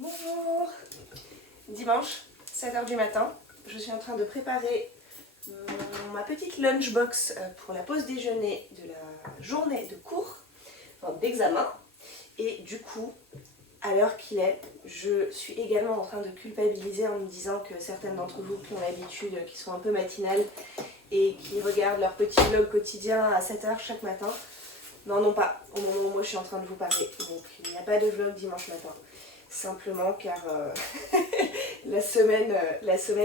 Bonjour. Dimanche, 7h du matin, je suis en train de préparer ma petite lunchbox pour la pause déjeuner de la journée de cours, enfin, d'examen. Et du coup, à l'heure qu'il est, je suis également en train de culpabiliser en me disant que certaines d'entre vous qui ont l'habitude, qui sont un peu matinales et qui regardent leur petit vlog quotidien à 7h chaque matin, n'en ont pas au moment où moi je suis en train de vous parler. Donc il n'y a pas de vlog dimanche matin. Simplement car la semaine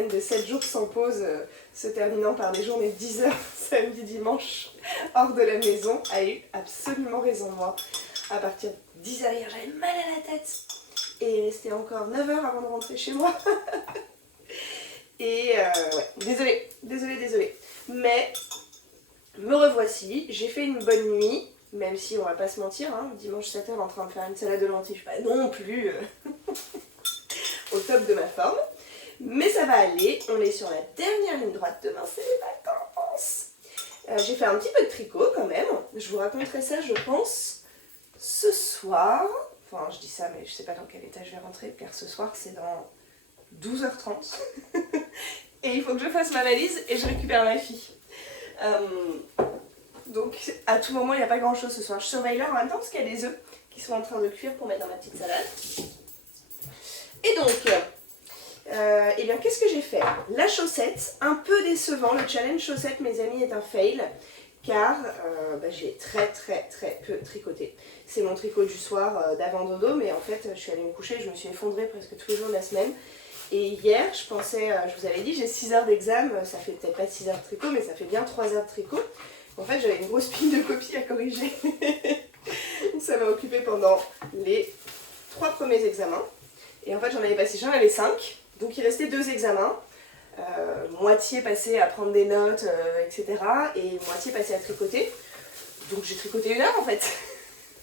de 7 jours sans pause, se terminant par des journées de 10 heures samedi, dimanche, hors de la maison, a eu absolument raison de moi. À partir de 10h hier, j'avais mal à la tête. Et il restait encore 9 heures avant de rentrer chez moi. Et ouais, désolée. Mais me revoici, j'ai fait une bonne nuit. Même si on va pas se mentir, hein, dimanche 7h en train de faire une salade de lentilles, je suis pas non plus au top de ma forme. Mais ça va aller, on est sur la dernière ligne droite, demain c'est les vacances. J'ai fait un petit peu de tricot quand même, je vous raconterai ça je pense ce soir. Enfin je dis ça mais je sais pas dans quel état je vais rentrer car ce soir c'est dans 12h30. Et il faut que je fasse ma valise et je récupère ma fille. Donc à tout moment il n'y a pas grand chose ce soir. Je surveille l'heure en même temps parce qu'il y a des œufs qui sont en train de cuire pour mettre dans ma petite salade. Et donc, eh bien qu'est-ce que j'ai fait? La chaussette, un peu décevant, le challenge chaussette mes amis est un fail car j'ai très peu tricoté. C'est mon tricot du soir d'avant dodo mais en fait je suis allée me coucher, je me suis effondrée presque tous les jours de la semaine. Et hier je pensais, je vous avais dit j'ai 6 heures d'examen, ça fait peut-être pas 6 heures de tricot mais ça fait bien 3 heures de tricot. En fait, j'avais une grosse pile de copies à corriger. Ça m'a occupé pendant les 3 premiers examens. Et en fait, j'en avais 5. Donc, il restait 2 examens. Moitié passé à prendre des notes, etc. Et moitié passé à tricoter. Donc, j'ai tricoté 1 heure en fait.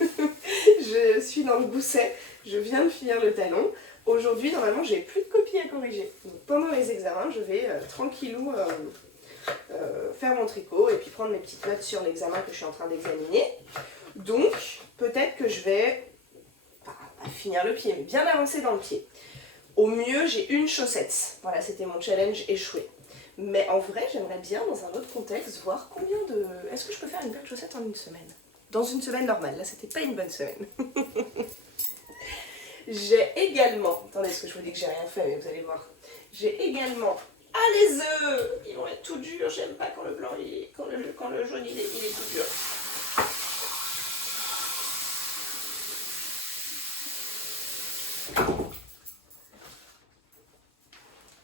Je suis dans le gousset. Je viens de finir le talon. Aujourd'hui, normalement, j'ai plus de copies à corriger. Donc, pendant les examens, je vais tranquillou... faire mon tricot et puis prendre mes petites notes sur l'examen que je suis en train d'examiner. Donc, peut-être que je vais pas finir le pied, mais bien avancer dans le pied. Au mieux, j'ai une chaussette. Voilà, c'était mon challenge échoué. Mais en vrai, j'aimerais bien, dans un autre contexte, voir combien de... Est-ce que je peux faire une paire de chaussettes en une semaine? Dans une semaine normale. Là, c'était pas une bonne semaine. J'ai également... Attendez, parce que je vous dis que j'ai rien fait, mais vous allez voir. J'ai également... Ah, les œufs! Ils vont être tout durs, j'aime pas quand le blanc, quand le jaune il est tout dur.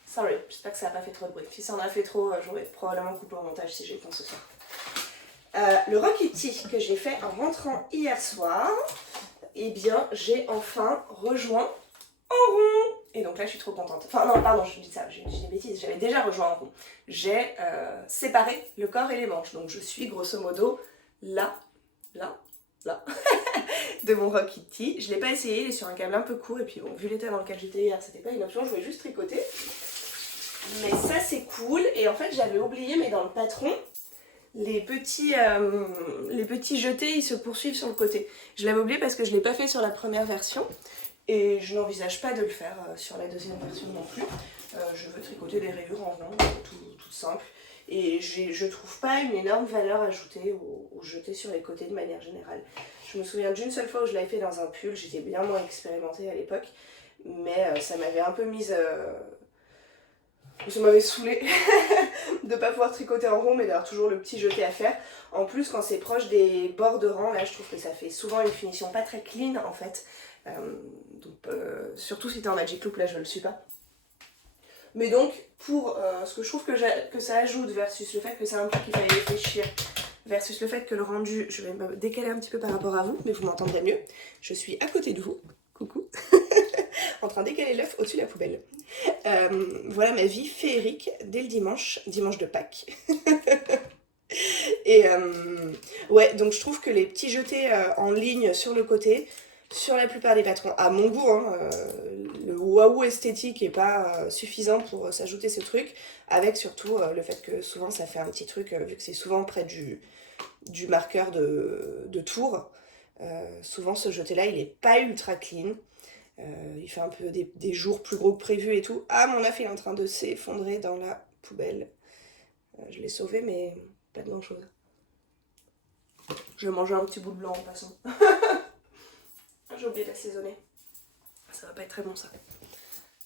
Sorry, j'espère que ça n'a pas fait trop de bruit. Si ça en a fait trop, j'aurais probablement coupé au montage si j'ai le temps ce soir. Le Rocky Tee que j'ai fait en rentrant hier soir, eh bien j'ai enfin rejoint en rond. Et donc là je suis trop contente. Enfin non, pardon, je dis ça, j'ai des bêtises, j'avais déjà rejoint en rond. J'ai séparé le corps et les manches. Donc je suis grosso modo là, de mon Rocky Tee. Je ne l'ai pas essayé, il est sur un câble un peu court. Et puis bon, vu l'état dans lequel j'étais hier, c'était pas une option, je voulais juste tricoter. Mais ça c'est cool. Et en fait j'avais oublié, mais dans le patron, les petits jetés ils se poursuivent sur le côté. Je l'avais oublié parce que je ne l'ai pas fait sur la première version. Et je n'envisage pas de le faire sur la deuxième version non plus. Je veux tricoter des rayures en rond, tout simple. Et je trouve pas une énorme valeur ajoutée au jeté sur les côtés de manière générale. Je me souviens d'une seule fois où je l'avais fait dans un pull, j'étais bien moins expérimentée à l'époque. Mais ça m'avait un peu mise... ça m'avait saoulée de ne pas pouvoir tricoter en rond mais d'avoir toujours le petit jeté à faire. En plus quand c'est proche des bords de rang, là je trouve que ça fait souvent une finition pas très clean en fait. Surtout si t'es en Magic Loop, là je le suis pas. Mais donc pour ce que je trouve que ça ajoute versus le fait que c'est un truc qu'il fallait réfléchir, versus le fait que le rendu, je vais me décaler un petit peu par rapport à vous, mais vous m'entendrez mieux. Je suis à côté de vous, coucou, en train d'écaler l'œuf au-dessus de la poubelle. Voilà ma vie féerique dès le dimanche de Pâques. Et ouais, donc je trouve que les petits jetés en ligne sur le côté, sur la plupart des patrons, à mon goût, hein, le waouh esthétique est pas suffisant pour s'ajouter ce truc, avec surtout le fait que souvent ça fait un petit truc, vu que c'est souvent près du marqueur de tour, souvent ce jeté là il est pas ultra clean. Il fait un peu des jours plus gros que prévu et tout. Ah, mon œuf il est en train de s'effondrer dans la poubelle. Je l'ai sauvé, mais pas de grand chose. Je vais manger un petit bout de blanc en passant. J'ai oublié d'assaisonner. Ça va pas être très bon ça.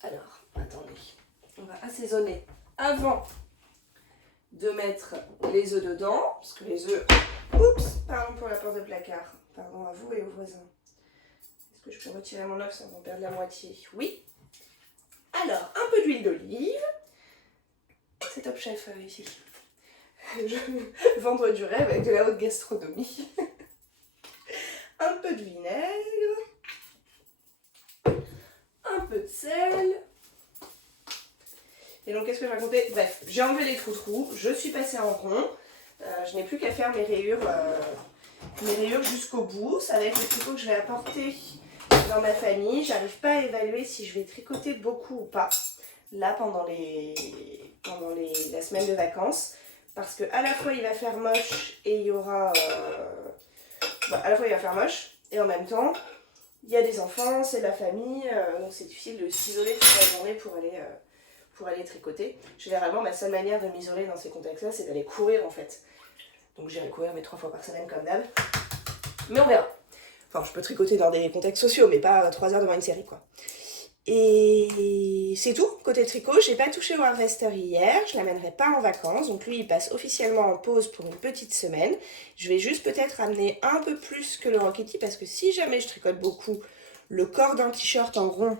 Alors, attendez. On va assaisonner avant de mettre les œufs dedans. Parce que les œufs... Oups, pardon pour la porte de placard. Pardon à vous et aux voisins. Est-ce que je peux retirer mon œuf sans en perdre la moitié? Oui. Alors, un peu d'huile d'olive. C'est Top Chef ici. Vendre du rêve avec de la haute gastronomie. Un peu de vinaigre. Un peu de sel. Et donc, qu'est-ce que je racontais? Bref, j'ai enlevé les trous-trous. Je suis passée en rond. Je n'ai plus qu'à faire mes rayures jusqu'au bout. Ça va être le tricot que je vais apporter dans ma famille. J'arrive pas à évaluer si je vais tricoter beaucoup ou pas. Là, pendant la semaine de vacances. Parce que à la fois il va faire moche et il y aura... à la fois il va faire moche et en même temps il y a des enfants, c'est de la famille, donc c'est difficile de s'isoler toute la journée pour aller tricoter. Généralement ma seule manière de m'isoler dans ces contextes-là c'est d'aller courir en fait. Donc j'irai courir mais 3 fois par semaine comme d'hab. Mais on verra. Enfin je peux tricoter dans des contextes sociaux mais pas 3 heures devant une série quoi. Et c'est tout, côté tricot, j'ai pas touché au harvester hier, je l'amènerai pas en vacances, donc lui il passe officiellement en pause pour une petite semaine. Je vais juste peut-être amener un peu plus que le Rocketty parce que si jamais je tricote beaucoup, le corps d'un t-shirt en rond,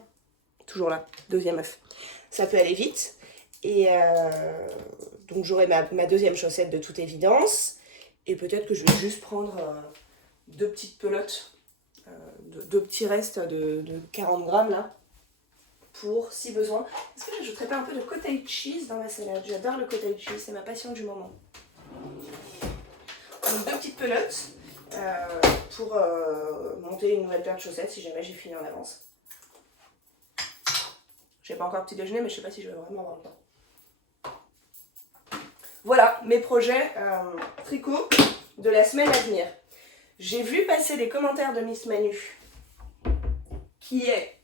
toujours là, deuxième œuf, ça peut aller vite. Et donc j'aurai ma deuxième chaussette de toute évidence. Et peut-être que je vais juste prendre 2 petites pelotes, 2 petits restes de 40 grammes là. Pour, si besoin. Est-ce que j'ajouterais pas un peu de cottage cheese dans ma salade? J'adore le cottage cheese, c'est ma passion du moment. Donc 2 petites pelotes pour monter une nouvelle paire de chaussettes si jamais j'ai fini en avance. J'ai pas encore petit déjeuner, mais je sais pas si je vais vraiment avoir le temps. Voilà mes projets tricot de la semaine à venir. J'ai vu passer des commentaires de Miss Manu qui est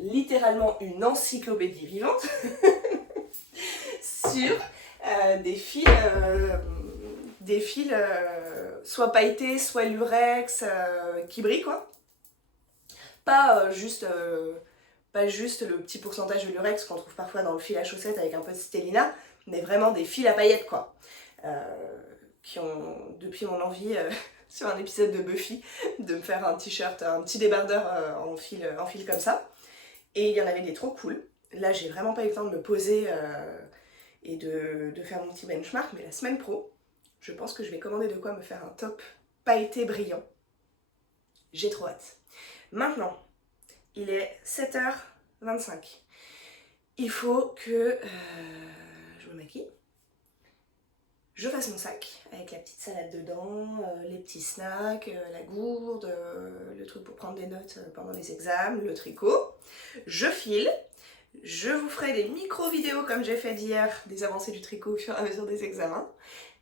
littéralement une encyclopédie vivante sur des fils soit pailletés, soit lurex qui brillent quoi. Pas juste le petit pourcentage de lurex qu'on trouve parfois dans le fil à chaussettes avec un peu de stellina, mais vraiment des fils à paillettes quoi. Qui ont, depuis mon envie sur un épisode de Buffy, de me faire un t-shirt, un petit débardeur en fil comme ça. Et il y en avait des trop cool. Là, j'ai vraiment pas eu le temps de me poser et de faire mon petit benchmark, mais la semaine pro, je pense que je vais commander de quoi me faire un top pailleté brillant. J'ai trop hâte. Maintenant, il est 7h25. Il faut que je me maquille. Je fasse mon sac avec la petite salade dedans, les petits snacks, la gourde, le truc pour prendre des notes pendant les examens, le tricot. Je file, je vous ferai des micro-vidéos comme j'ai fait d'hier, des avancées du tricot au fur et à mesure des examens.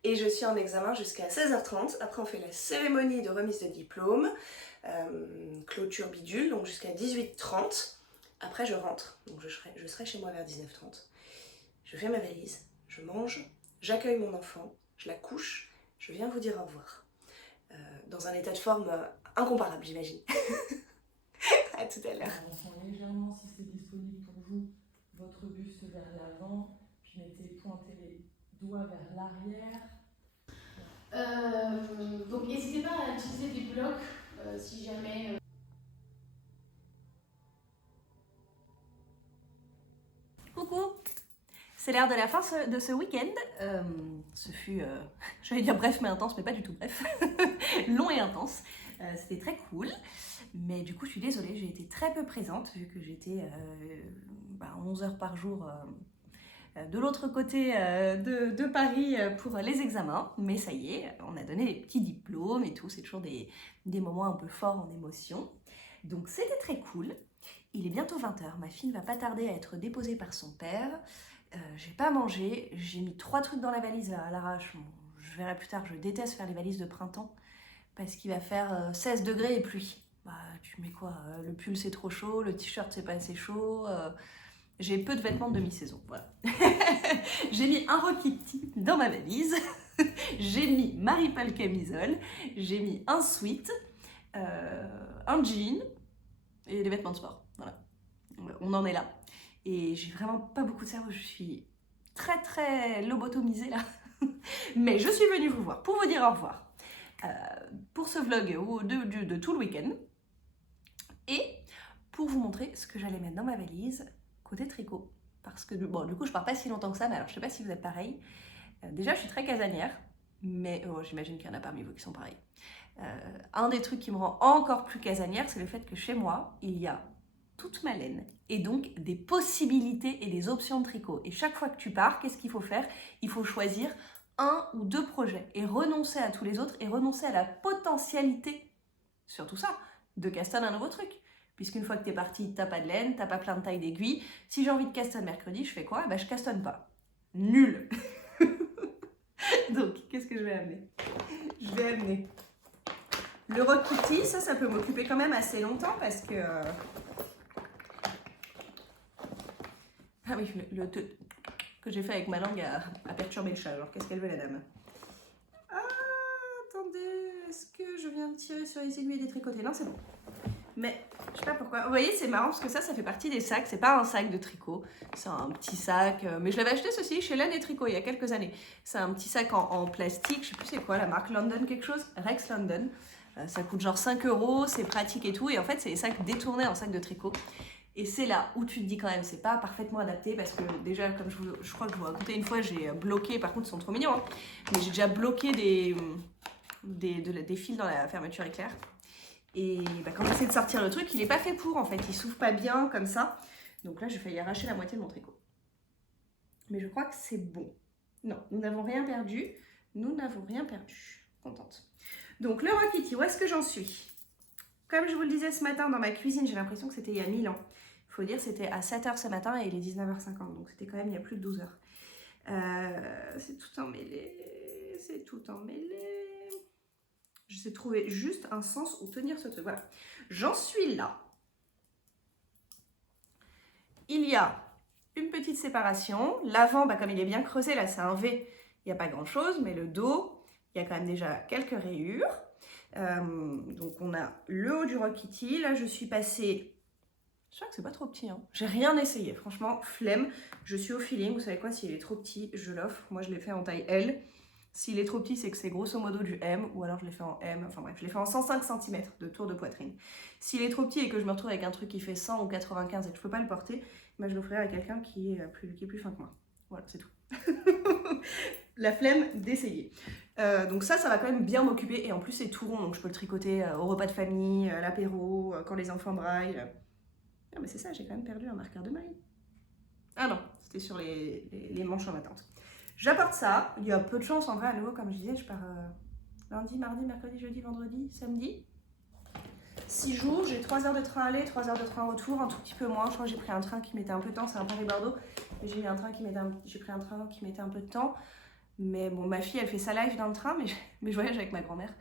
Et je suis en examen jusqu'à 16h30. Après on fait la cérémonie de remise de diplôme, clôture bidule, donc jusqu'à 18h30. Après je rentre, donc je serai chez moi vers 19h30. Je fais ma valise, je mange. J'accueille mon enfant, je la couche, je viens vous dire au revoir. Dans un état de forme incomparable, j'imagine. À tout à l'heure. Avançons légèrement si c'est disponible pour vous, votre buste vers l'avant, puis pointez les doigts vers l'arrière. Donc n'hésitez pas à utiliser des blocs si jamais... Coucou! C'est l'heure de la fin de ce week-end. Ce fut, j'allais dire bref mais intense, mais pas du tout bref. Long et intense. C'était très cool. Mais du coup, je suis désolée, j'ai été très peu présente vu que j'étais 11 heures par jour de l'autre côté de Paris pour les examens. Mais ça y est, on a donné les petits diplômes et tout. C'est toujours des moments un peu forts en émotion. Donc c'était très cool. Il est bientôt 20h. Ma fille ne va pas tarder à être déposée par son père. J'ai pas mangé, j'ai mis 3 trucs dans la valise à l'arrache. Bon, je verrai plus tard, je déteste faire les valises de printemps parce qu'il va faire 16 degrés et pluie. bah, tu mets quoi? Le pull c'est trop chaud, le t-shirt c'est pas assez chaud. J'ai peu de vêtements de demi-saison, voilà. J'ai mis un Rocky Kitty dans ma valise. J'ai mis ma Ripple camisole. J'ai mis un sweat, un jean et des vêtements de sport. Voilà. On en est là. Et j'ai vraiment pas beaucoup de cerveau. Je suis très très lobotomisée là. Mais je suis venue vous voir pour vous dire au revoir. Pour ce vlog de tout le week-end. Et pour vous montrer ce que j'allais mettre dans ma valise côté tricot. Parce que bon, du coup, je pars pas si longtemps que ça, mais alors je sais pas si vous êtes pareil. Déjà, je suis très casanière, mais j'imagine qu'il y en a parmi vous qui sont pareils. Un des trucs qui me rend encore plus casanière, c'est le fait que chez moi, il y a toute ma laine et donc des possibilités et des options de tricot. Et chaque fois que tu pars, qu'est-ce qu'il faut faire? Il faut choisir un ou deux projets et renoncer à tous les autres et renoncer à la potentialité, surtout ça, de castaner un nouveau truc. Puisqu'une fois que t'es parti, t'as pas de laine, t'as pas plein de tailles d'aiguilles. Si j'ai envie de castaner mercredi, je fais quoi? Bah, je castagne pas. Nul. Donc, qu'est-ce que je vais amener? Je vais amener le Rocky Kitty. Ça peut m'occuper quand même assez longtemps parce que... Ah oui, le que j'ai fait avec ma langue a perturbé le chat. Alors, qu'est-ce qu'elle veut, la dame? Ah, attendez, est-ce que je viens de tirer sur les aiguilles des tricotés? Non, c'est bon. Mais je sais pas pourquoi. Vous voyez, c'est marrant parce que ça fait partie des sacs. C'est pas un sac de tricot, c'est un petit sac. Mais je l'avais acheté ceci chez Laine et Tricot il y a quelques années. C'est un petit sac en plastique. Je sais plus c'est quoi la marque, London quelque chose, Rex London. Ça coûte genre 5 €. C'est pratique et tout. Et en fait, c'est des sacs détournés en sac de tricot. Et c'est là où tu te dis quand même, c'est pas parfaitement adapté parce que déjà, comme je crois que je vous racontais une fois, j'ai bloqué. Par contre, ils sont trop mignons. Hein, mais j'ai déjà bloqué des fils dans la fermeture éclair. Et bah, quand j'essaie de sortir le truc, il est pas fait pour en fait, il s'ouvre pas bien comme ça. Donc là, j'ai failli arracher la moitié de mon tricot. Mais je crois que c'est bon. Non, nous n'avons rien perdu. Nous n'avons rien perdu. Contente. Donc le Rocky Kitty, où est-ce que j'en suis? Comme je vous le disais ce matin dans ma cuisine, j'ai l'impression que c'était il y a 1000 ans. Il faut dire, c'était à 7 h ce matin et il est 19h50. Donc c'était quand même il y a plus de 12 heures. C'est tout emmêlé. C'est tout emmêlé. J'essaie de trouver juste un sens où tenir ce truc. Voilà. J'en suis là. Il y a une petite séparation. L'avant, bah, comme il est bien creusé, là c'est un V, il n'y a pas grand chose. Mais le dos, il y a quand même déjà quelques rayures. Donc on a le haut du Rocky Kitty. Là je suis passée... Je crois que c'est pas trop petit. Hein. J'ai rien essayé. Franchement, flemme. Je suis au feeling. Vous savez quoi? S'il est trop petit, je l'offre. Moi je l'ai fait en taille L. S'il est trop petit, c'est que c'est grosso modo du M, ou alors je l'ai fait en M, enfin bref, je l'ai fait en 105 cm de tour de poitrine. S'il est trop petit et que je me retrouve avec un truc qui fait 100 ou 95 et que je peux pas le porter, bah je l'offrirai à quelqu'un qui est plus fin que moi. Voilà, c'est tout. La flemme d'essayer. Donc ça va quand même bien m'occuper, et en plus c'est tout rond, donc je peux le tricoter au repas de famille, à l'apéro, quand les enfants braillent. Ah mais c'est ça, j'ai quand même perdu un marqueur de maille. Ah non, c'était sur les manches en attente. J'apporte ça, il y a peu de chance en vrai, à nouveau comme je disais, je pars lundi, mardi, mercredi, jeudi, vendredi, samedi. 6 jours, j'ai 3 heures de train aller, 3 heures de train retour, un tout petit peu moins. Je crois que j'ai pris un train qui mettait un peu de temps, c'est un Paris-Bordeaux. Mais j'ai pris un train qui mettait un peu de temps. Mais bon, ma fille, elle fait sa life dans le train, mais je voyage avec ma grand-mère.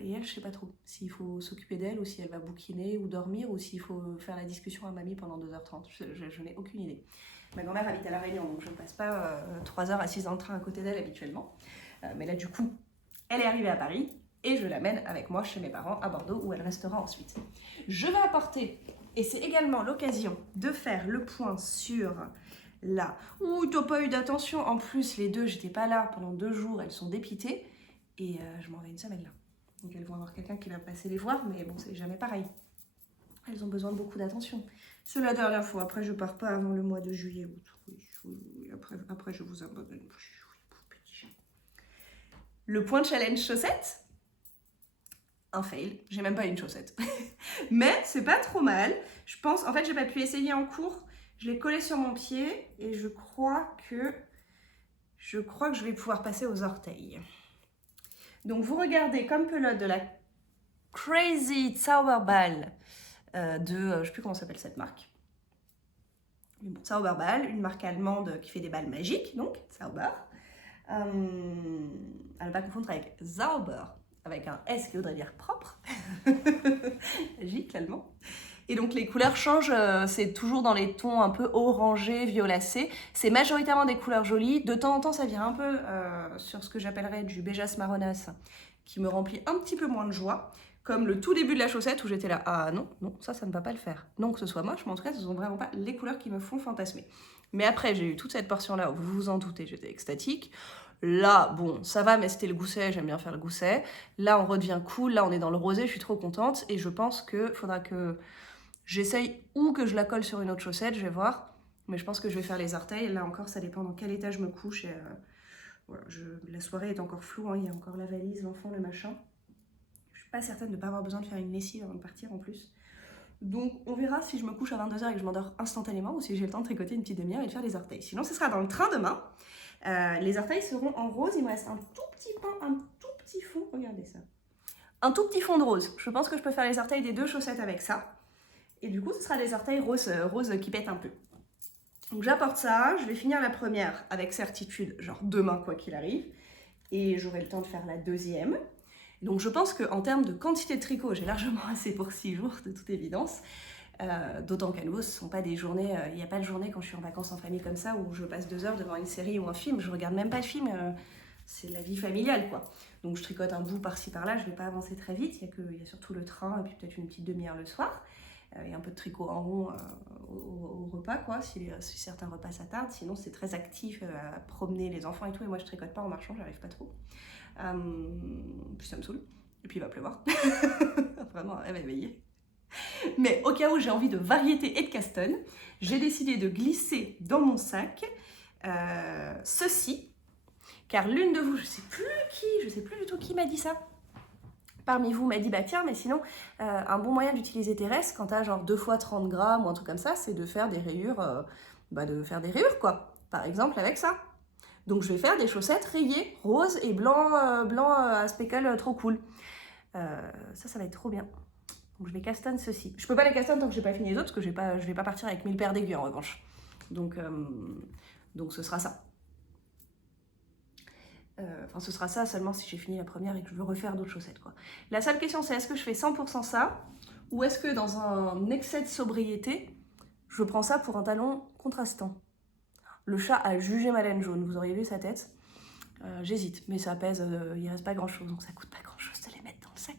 Et elle, je sais pas trop s'il faut s'occuper d'elle ou si elle va bouquiner ou dormir ou s'il faut faire la discussion à mamie pendant 2h30. Je n'ai aucune idée. Ma grand-mère habite à La Réunion, donc je ne passe pas 3 heures assises dans le train à côté d'elle habituellement. Mais là, du coup, elle est arrivée à Paris et je l'amène avec moi chez mes parents à Bordeaux où elle restera ensuite. Je vais apporter, et c'est également l'occasion de faire le point sur là. Ouh, t'as pas eu d'attention. En plus, les deux, j'étais pas là pendant 2 jours, elles sont dépitées et je m'en vais une semaine là. Donc elles vont avoir quelqu'un qui va passer les voir, mais bon, c'est jamais pareil. Elles ont besoin de beaucoup d'attention. C'est la dernière fois. Après, je pars pas avant le mois de juillet. Oui. Après, je vous abandonne. Le point de challenge chaussettes. Un fail. J'ai même pas une chaussette. Mais c'est pas trop mal. Je pense... En fait, j'ai pas pu essayer en cours. Je l'ai collé sur mon pied. Et je crois que je vais pouvoir passer aux orteils. Donc, vous regardez comme pelote de la Crazy Zauberball. Je sais plus comment s'appelle cette marque. Bon, Zauberball, une marque allemande qui fait des balles magiques, donc Zauber. À ne pas confondre avec Zauber, avec un S qui voudrait dire propre. Magique l'allemand. Et donc les couleurs changent, c'est toujours dans les tons un peu orangés, violacés. C'est majoritairement des couleurs jolies. De temps en temps, ça vient un peu sur ce que j'appellerais du béjas marronasse, qui me remplit un petit peu moins de joie. Comme le tout début de la chaussette où j'étais là, ah non, non, ça ne va pas le faire. Non que ce soit moche, mais en tout cas, ce ne sont vraiment pas les couleurs qui me font fantasmer. Mais après, j'ai eu toute cette portion-là où vous vous en doutez, j'étais extatique. Là, bon, ça va, mais c'était le gousset, j'aime bien faire le gousset. Là, on redevient cool, là, on est dans le rosé, je suis trop contente. Et je pense qu'il faudra que j'essaye ou que je la colle sur une autre chaussette, je vais voir. Mais je pense que je vais faire les orteils. Là encore, ça dépend dans quel état je me couche. Et, voilà, la soirée est encore floue, hein, il y a encore la valise, l'enfant, le machin. Je suis pas certaine de ne pas avoir besoin de faire une lessive avant de partir en plus. Donc on verra si je me couche à 22h et que je m'endors instantanément ou si j'ai le temps de tricoter une petite demi-heure et de faire les orteils. Sinon ce sera dans le train demain. Les orteils seront en rose, il me reste un tout petit pain, un tout petit fond, regardez ça. Un tout petit fond de rose. Je pense que je peux faire les orteils des deux chaussettes avec ça. Et du coup ce sera des orteils rose qui pètent un peu. Donc j'apporte ça, je vais finir la première avec certitude, genre demain quoi qu'il arrive. Et j'aurai le temps de faire la deuxième. Donc je pense qu'en termes de quantité de tricot, j'ai largement assez pour 6 jours, de toute évidence. D'autant qu'à nouveau, ce ne sont pas des journées, il n'y a pas de journée quand je suis en vacances en famille comme ça, où je passe 2 heures devant une série ou un film, je regarde même pas de film, c'est la vie familiale quoi. Donc je tricote un bout par-ci par-là, je ne vais pas avancer très vite, il y a surtout le train et puis peut-être une petite demi-heure le soir. Et un peu de tricot en rond au repas quoi, si certains repas s'attardent, sinon c'est très actif à promener les enfants et tout, et moi je tricote pas en marchant, j'arrive pas trop. Puis ça me saoule, et puis il va pleuvoir, vraiment un rêve éveillé. Mais au cas où j'ai envie de variété et de castagne, j'ai décidé de glisser dans mon sac ceci, car l'une de vous, je sais plus du tout qui m'a dit ça, parmi vous m'a dit bah tiens mais sinon un bon moyen d'utiliser tes restes quand t'as genre 2 fois 30 grammes ou un truc comme ça, c'est de faire des rayures, quoi, par exemple avec ça. Donc je vais faire des chaussettes rayées, rose et blanc à speckle trop cool. Ça va être trop bien. Donc je les castagne ceci. Je peux pas les castagne tant que j'ai pas fini les autres, parce que je vais pas partir avec 1000 paires d'aiguilles en revanche. Donc ce sera ça. Enfin ce sera ça seulement si j'ai fini la première et que je veux refaire d'autres chaussettes quoi. La seule question c'est est-ce que je fais 100% ça, ou est-ce que dans un excès de sobriété, je prends ça pour un talon contrastant. Le chat a jugé ma laine jaune, vous auriez vu sa tête. J'hésite, mais ça pèse, il reste pas grand chose, donc ça coûte pas grand chose de les mettre dans le sac.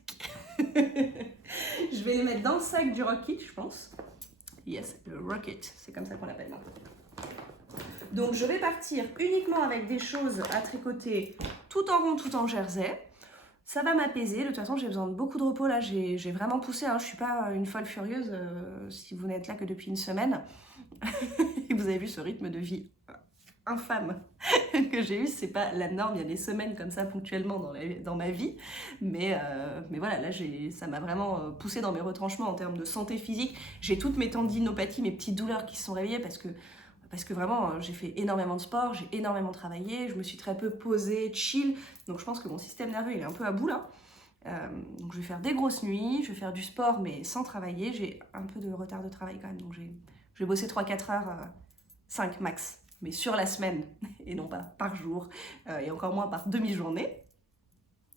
Je vais les mettre dans le sac du Rocket, je pense. Yes, le Rocket, c'est comme ça qu'on l'appelle là. Donc je vais partir uniquement avec des choses à tricoter tout en rond, tout en jersey. Ça va m'apaiser, de toute façon j'ai besoin de beaucoup de repos là, j'ai vraiment poussé, hein. Je suis pas une folle furieuse si vous n'êtes là que depuis une semaine. Et vous avez vu ce rythme de vie infâme que j'ai eu, c'est pas la norme, il y a des semaines comme ça ponctuellement dans ma vie, mais voilà, là ça m'a vraiment poussé dans mes retranchements en termes de santé physique. J'ai toutes mes tendinopathies, mes petites douleurs qui se sont réveillées parce que vraiment j'ai fait énormément de sport, j'ai énormément travaillé, je me suis très peu posée, chill, donc je pense que mon système nerveux il est un peu à bout là. Donc je vais faire des grosses nuits, je vais faire du sport mais sans travailler, j'ai un peu de retard de travail quand même, donc je vais bosser 3-4 heures, 5 max, mais sur la semaine et non pas par jour, et encore moins par demi-journée.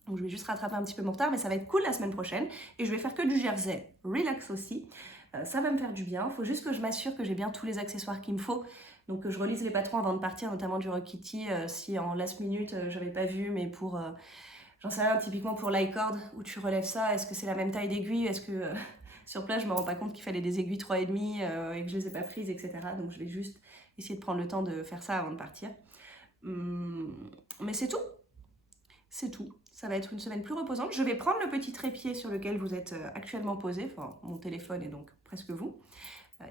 Donc je vais juste rattraper un petit peu mon retard, mais ça va être cool la semaine prochaine, et je vais faire que du jersey relax aussi. Ça va me faire du bien, il faut juste que je m'assure que j'ai bien tous les accessoires qu'il me faut, donc que je relise les patrons avant de partir, notamment du Rock Kitty, si en last minute j'avais pas vu, mais pour, j'en sais rien, typiquement pour l'icord, où tu relèves ça, est-ce que c'est la même taille d'aiguille, est-ce que sur place je me rends pas compte qu'il fallait des aiguilles 3,5 et que je les ai pas prises, etc. Donc je vais juste essayer de prendre le temps de faire ça avant de partir. Mais c'est tout. C'est tout. Ça va être une semaine plus reposante. Je vais prendre le petit trépied sur lequel vous êtes actuellement posé, enfin mon téléphone et donc presque vous.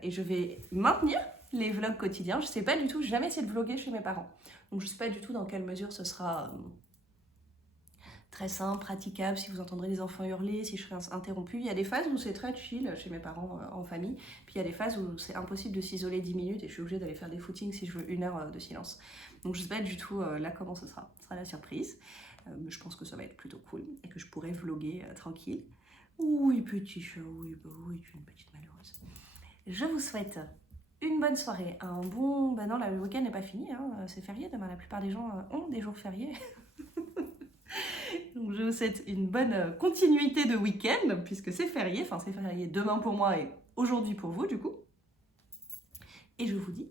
Et je vais maintenir les vlogs quotidiens. Je sais pas du tout, j'ai jamais essayé de vlogger chez mes parents. Donc je sais pas du tout dans quelle mesure ce sera très simple, praticable, si vous entendrez les enfants hurler, si je serai interrompue. Il y a des phases où c'est très chill chez mes parents en famille, puis il y a des phases où c'est impossible de s'isoler 10 minutes et je suis obligée d'aller faire des footings si je veux 1 heure de silence. Donc je sais pas du tout là comment ce sera la surprise, mais je pense que ça va être plutôt cool et que je pourrai vlogger tranquille. Oui petit chat, oui, oui, tu es une petite malheureuse. Je vous souhaite une bonne soirée, un bon... Bah non, là, le week-end n'est pas fini, hein, c'est férié demain, la plupart des gens ont des jours fériés. Donc je vous souhaite une bonne continuité de week-end, puisque c'est férié. Enfin, c'est férié demain pour moi et aujourd'hui pour vous, du coup. Et je vous dis